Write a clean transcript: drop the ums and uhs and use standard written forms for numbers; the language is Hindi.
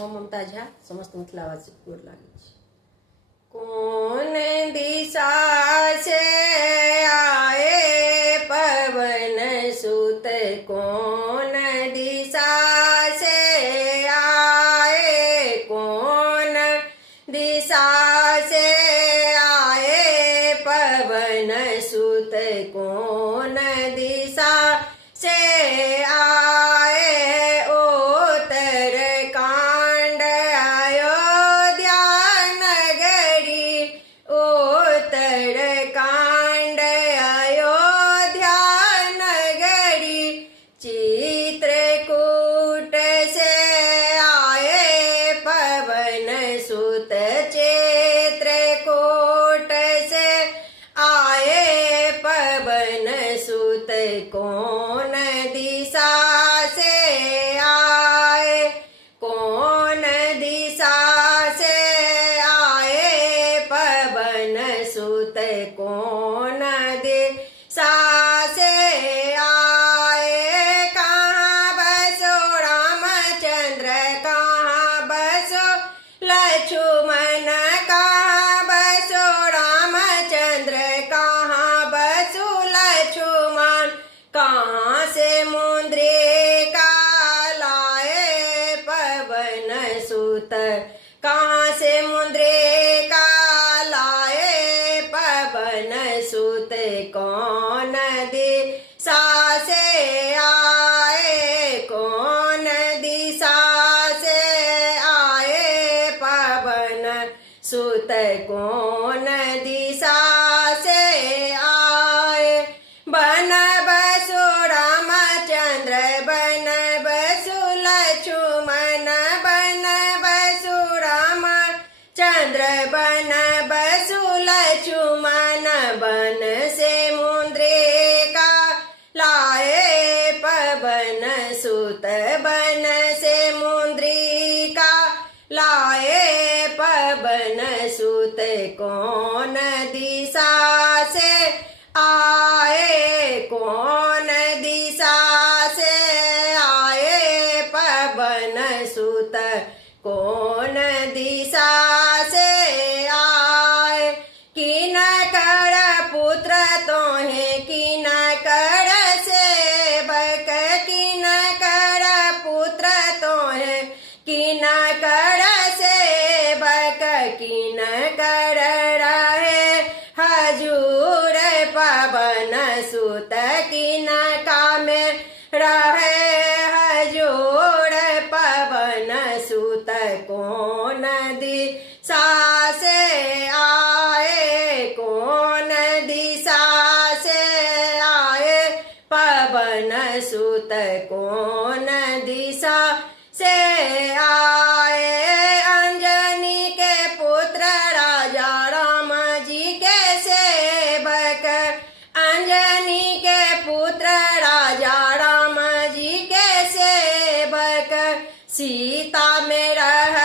हम ममता झा समस्त मिथिलावासी गोर लागै छी। कौन दिशा से आए पवन सुत, कौन दिशा से आए, कौन दिशा से आए पवन सुत, कौन दिशा से आए उत्तर कांड अयोध्या नगरी, उत्तर कांड अयोध्या नगरी, चित्रकूट से आए पवन सुत, चित्रकूट से आए पवन सुत, कौन दिशा से आए, कौन दिशा से आए पवन सुत, कौन दिशा से आए। कहाँ बसो रामचंद्र, कहाँ बसो लक्ष्मण, कहाँ बसो रामचंद्र, कहाँ बसो लक्ष्मण, कहाँ से मुद्रिका लाए पवन सुत, कहाँ से मुद्रिका लाए पवन सुत, कौन दिशा से आए, कौन दिशा से आए पवन सुत, कौन दिशा से आए। बन बसु रामचंद्र, बन बसु लक्ष्मण, बन बसु रामचंद्र, बन बसु लक्ष्मण, बन से मुद्रिका लाए पवन सुत, बन से मुद्रिका लाए पवन सुत, कौन दिशा से आए, कौन दिशा से आए पवन सुत, कौन दिशा से आए। किन कर पुत्र तोहे, किन कर सेवक, किन कर पुत्र तोहे, किन कर सेवक, किन कर रहे हजूर पवन सुत, किन काम रहे हजूर पवन सुत, कौन दिशा से आए, कौन दिशा से आए पवन सुत, कौन दिशा से आए। अंजनी के पुत्र राजा राम जी के सेवक, अंजनी के पुत्र राजा राम जी के सेवक, सीता में रह